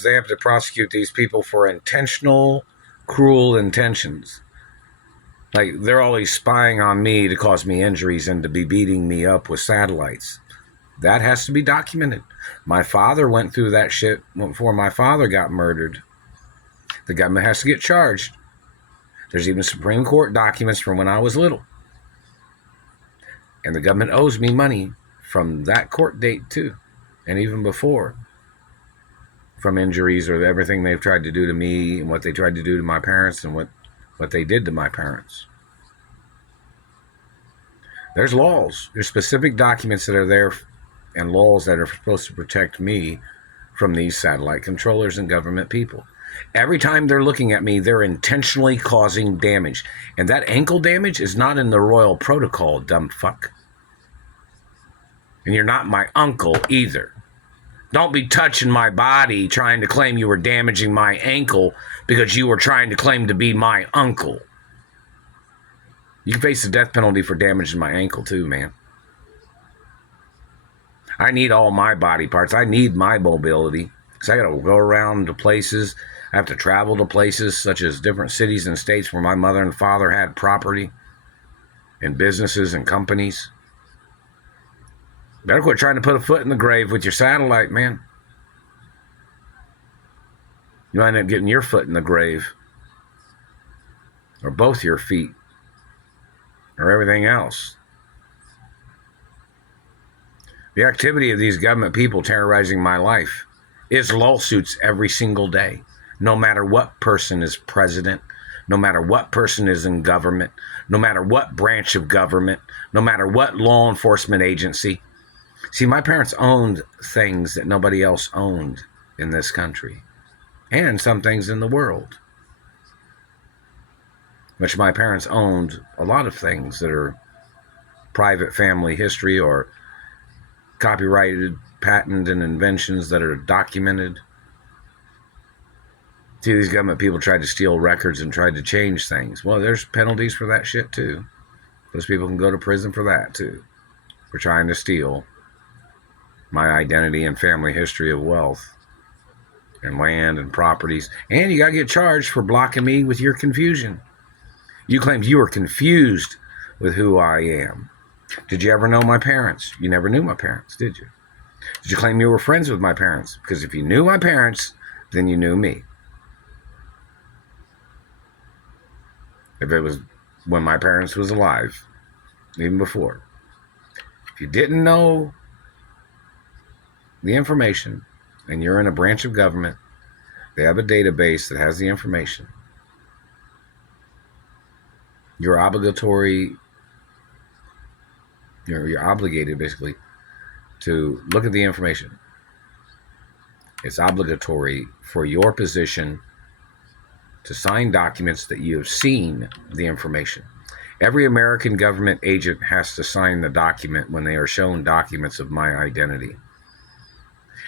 They have to prosecute these people for intentional, cruel intentions. Like, they're always spying on me to cause me injuries and to be beating me up with satellites. That has to be documented. My father went through that shit before my father got murdered. The government has to get charged. There's even Supreme Court documents from when I was little. And the government owes me money from that court date too, and even before, from injuries or everything they've tried to do to me and what they tried to do to my parents and what they did to my parents. There's laws. There's specific documents that are there and laws that are supposed to protect me from these satellite controllers and government people. Every time they're looking at me, they're intentionally causing damage. And that ankle damage is not in the royal protocol, dumb fuck. And you're not my uncle either. Don't be touching my body trying to claim you were damaging my ankle because you were trying to claim to be my uncle. You can face the death penalty for damaging my ankle too, man. I need all my body parts. I need my mobility because I got to go around to places. I have to travel to places such as different cities and states where my mother and father had property and businesses and companies. Better quit trying to put a foot in the grave with your satellite, man. You might end up getting your foot in the grave. Or both your feet. Or everything else. The activity of these government people terrorizing my life is lawsuits every single day. No matter what person is president, no matter what person is in government, no matter what branch of government, no matter what law enforcement agency. See, my parents owned things that nobody else owned in this country. And some things in the world. Which my parents owned a lot of things that are private family history or copyrighted, patent, and inventions that are documented. See, these government people tried to steal records and tried to change things. Well, there's penalties for that shit too. Those people can go to prison for that too. For trying to steal my identity and family history of wealth and land and properties. And you got to get charged for blocking me with your confusion. You claimed you were confused with who I am. Did you ever know my parents? You never knew my parents, did you? Did you claim you were friends with my parents? Because if you knew my parents, then you knew me. If it was when my parents was alive, even before. If you didn't know the information, and you're in a branch of government, they have a database that has the information. You're obligated basically to look at the information. It's obligatory for your position to sign documents that you have seen the information. Every American government agent has to sign the document when they are shown documents of my identity.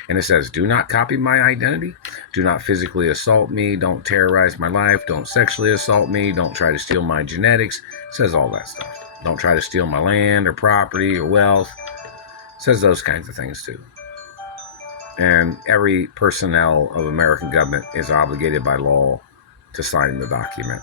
And it says, do not copy my identity. Do not physically assault me. Don't terrorize my life. Don't sexually assault me. Don't try to steal my genetics. It says all that stuff. Don't try to steal my land or property or wealth. It says those kinds of things too. And every personnel of American government is obligated by law to sign the document.